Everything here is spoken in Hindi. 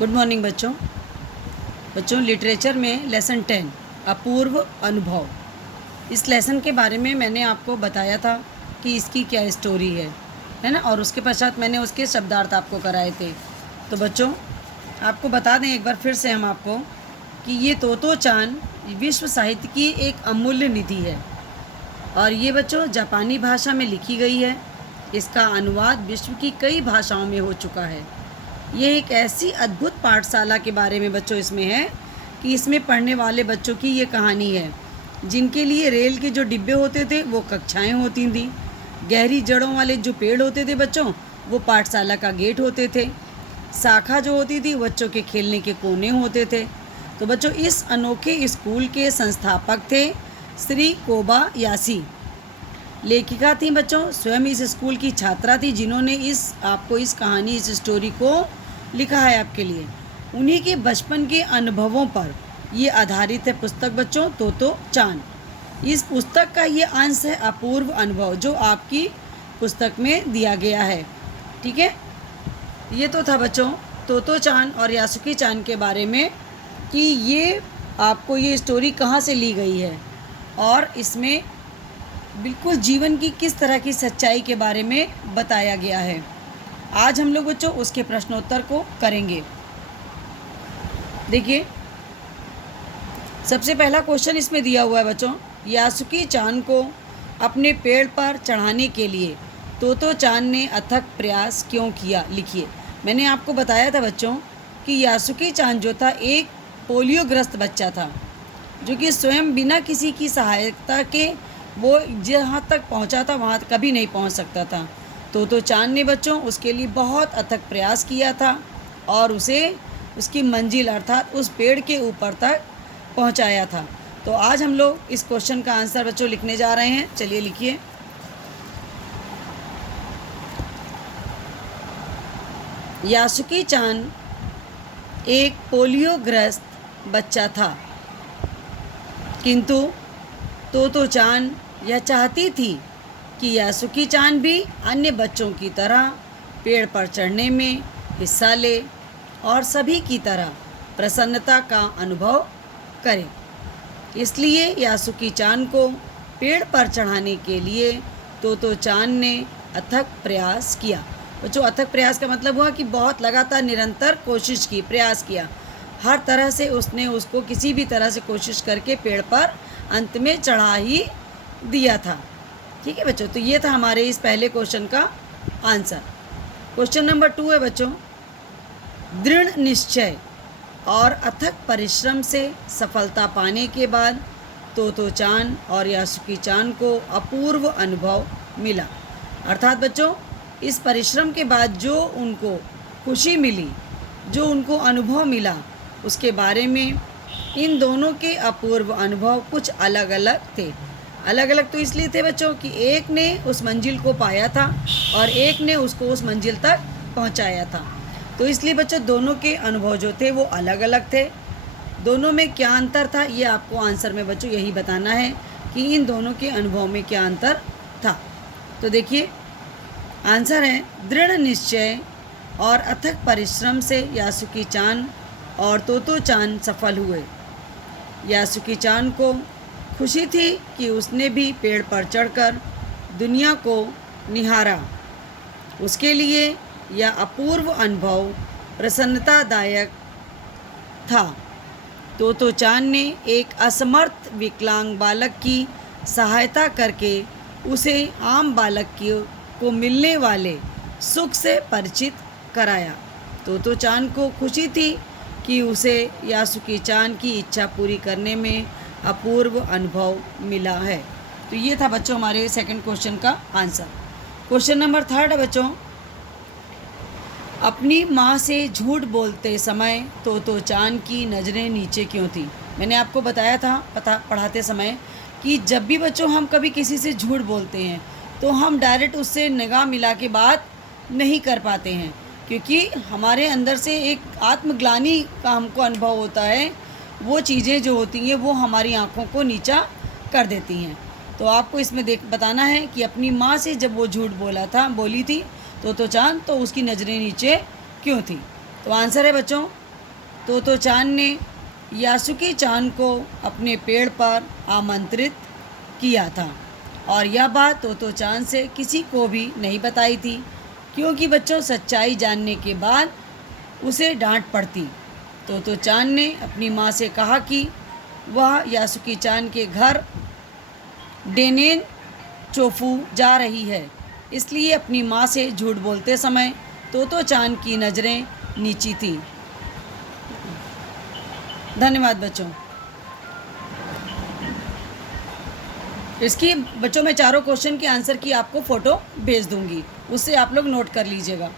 गुड मॉर्निंग बच्चों। लिटरेचर में लेसन 10 अपूर्व अनुभव, इस लेसन के बारे में मैंने आपको बताया था कि इसकी क्या स्टोरी है ना, और उसके पश्चात मैंने उसके शब्दार्थ आपको कराए थे। तो बच्चों आपको बता दें एक बार फिर से हम आपको कि ये तोतो चान विश्व साहित्य की एक अमूल्य निधि है और ये बच्चों जापानी भाषा में लिखी गई है। इसका अनुवाद विश्व की कई भाषाओं में हो चुका है। ये एक ऐसी अद्भुत पाठशाला के बारे में बच्चों इसमें है कि इसमें पढ़ने वाले बच्चों की ये कहानी है जिनके लिए रेल के जो डिब्बे होते थे वो कक्षाएं होती थी, गहरी जड़ों वाले जो पेड़ होते थे बच्चों वो पाठशाला का गेट होते थे, शाखा जो होती थी बच्चों के खेलने के कोने होते थे। तो बच्चों इस अनोखे स्कूल के संस्थापक थे श्री कोबायाशी। लेखिका थी बच्चों, स्वयं इस स्कूल की छात्रा थी जिन्होंने इस कहानी इस स्टोरी को लिखा है आपके लिए। उन्हीं के बचपन के अनुभवों पर ये आधारित है पुस्तक बच्चों तोतो चान। इस पुस्तक का ये अंश है अपूर्व अनुभव जो आपकी पुस्तक में दिया गया है। ठीक है, ये तो था बच्चों तोतो चान और यासुकी चान के बारे में कि ये आपको ये स्टोरी कहाँ से ली गई है और इसमें बिल्कुल जीवन की किस तरह की सच्चाई के बारे में बताया गया है। आज हम लोग बच्चों उसके प्रश्नोत्तर को करेंगे। देखिए सबसे पहला क्वेश्चन इसमें दिया हुआ है बच्चों, यासुकी चान को अपने पेड़ पर चढ़ाने के लिए तोतो चान ने अथक प्रयास क्यों किया। लिखिए, मैंने आपको बताया था बच्चों कि यासुकी चान जो था एक पोलियोग्रस्त बच्चा था जो कि स्वयं बिना किसी की सहायता के वो जहाँ तक पहुँचा था वहाँ कभी नहीं पहुँच सकता था। तोतो चान ने बच्चों उसके लिए बहुत अथक प्रयास किया था और उसे उसकी मंजिल अर्थात उस पेड़ के ऊपर तक पहुँचाया था। तो आज हम लोग इस क्वेश्चन का आंसर बच्चों लिखने जा रहे हैं। चलिए लिखिए। यासुकी चान एक पोलियोग्रस्त बच्चा था किंतु तोतो चान यह चाहती थी कि यासुकी चान भी अन्य बच्चों की तरह पेड़ पर चढ़ने में हिस्सा ले और सभी की तरह प्रसन्नता का अनुभव करे। इसलिए यासुकी चान को पेड़ पर चढ़ाने के लिए तोतो चान ने अथक प्रयास किया। बच्चों अथक प्रयास का मतलब हुआ कि बहुत लगातार निरंतर कोशिश की, प्रयास किया, हर तरह से उसने उसको किसी भी तरह से कोशिश करके पेड़ पर अंत में चढ़ा ही दिया था। ठीक है बच्चों, तो ये था हमारे इस पहले क्वेश्चन का आंसर। क्वेश्चन नंबर 2 है बच्चों, दृढ़ निश्चय और अथक परिश्रम से सफलता पाने के बाद तोतो चान और यासुकी चान को अपूर्व अनुभव मिला। अर्थात बच्चों इस परिश्रम के बाद जो उनको खुशी मिली, जो उनको अनुभव मिला, उसके बारे में इन दोनों के अपूर्व अनुभव कुछ अलग अलग थे। अलग अलग तो इसलिए थे बच्चों कि एक ने उस मंजिल को पाया था और एक ने उसको उस मंजिल तक पहुंचाया था। तो इसलिए बच्चों दोनों के अनुभव जो थे वो अलग अलग थे। दोनों में क्या अंतर था ये आपको आंसर में बच्चों यही बताना है कि इन दोनों के अनुभव में क्या अंतर था। तो देखिए आंसर है दृढ़ निश्चय और अथक परिश्रम से यासुकी चान और तोतो चान सफल हुए। यासुकी चान को खुशी थी कि उसने भी पेड़ पर चढ़कर दुनिया को निहारा। उसके लिए यह अपूर्व अनुभव प्रसन्नतादायक था। तोतो चान ने एक असमर्थ विकलांग बालक की सहायता करके उसे आम बालक को मिलने वाले सुख से परिचित कराया। तोतो चान को खुशी थी कि उसे यासुकी चान की इच्छा पूरी करने में अपूर्व अनुभव मिला है। तो ये था बच्चों हमारे सेकंड क्वेश्चन का आंसर। क्वेश्चन नंबर 3 है बच्चों, अपनी माँ से झूठ बोलते समय तोतो चान की नज़रें नीचे क्यों थी। मैंने आपको बताया था पढ़ाते समय कि जब भी बच्चों हम कभी किसी से झूठ बोलते हैं तो हम डायरेक्ट उससे निगाह मिला के बात नहीं कर पाते हैं क्योंकि हमारे अंदर से एक आत्मग्लानि का हमको अनुभव होता है। वो चीज़ें जो होती हैं वो हमारी आँखों को नीचा कर देती हैं। तो आपको इसमें बताना है कि अपनी माँ से जब वो झूठ बोली थी तोतो चान तो उसकी नज़रें नीचे क्यों थी। तो आंसर है बच्चों तोतो चान ने यासुकी चान को अपने पेड़ पर आमंत्रित किया था और यह बात तोतो चान से किसी को भी नहीं बताई थी, क्योंकि बच्चों सच्चाई जानने के बाद उसे डांट पड़ती। तोतो चान ने अपनी माँ से कहा कि वह यासुकी चान के घर डेनेन चोफू जा रही है, इसलिए अपनी माँ से झूठ बोलते समय तोतो चान की नज़रें नीची थीं। धन्यवाद बच्चों। इसकी बच्चों मैं चारों क्वेश्चन के आंसर की आपको फ़ोटो भेज दूंगी, उससे आप लोग नोट कर लीजिएगा।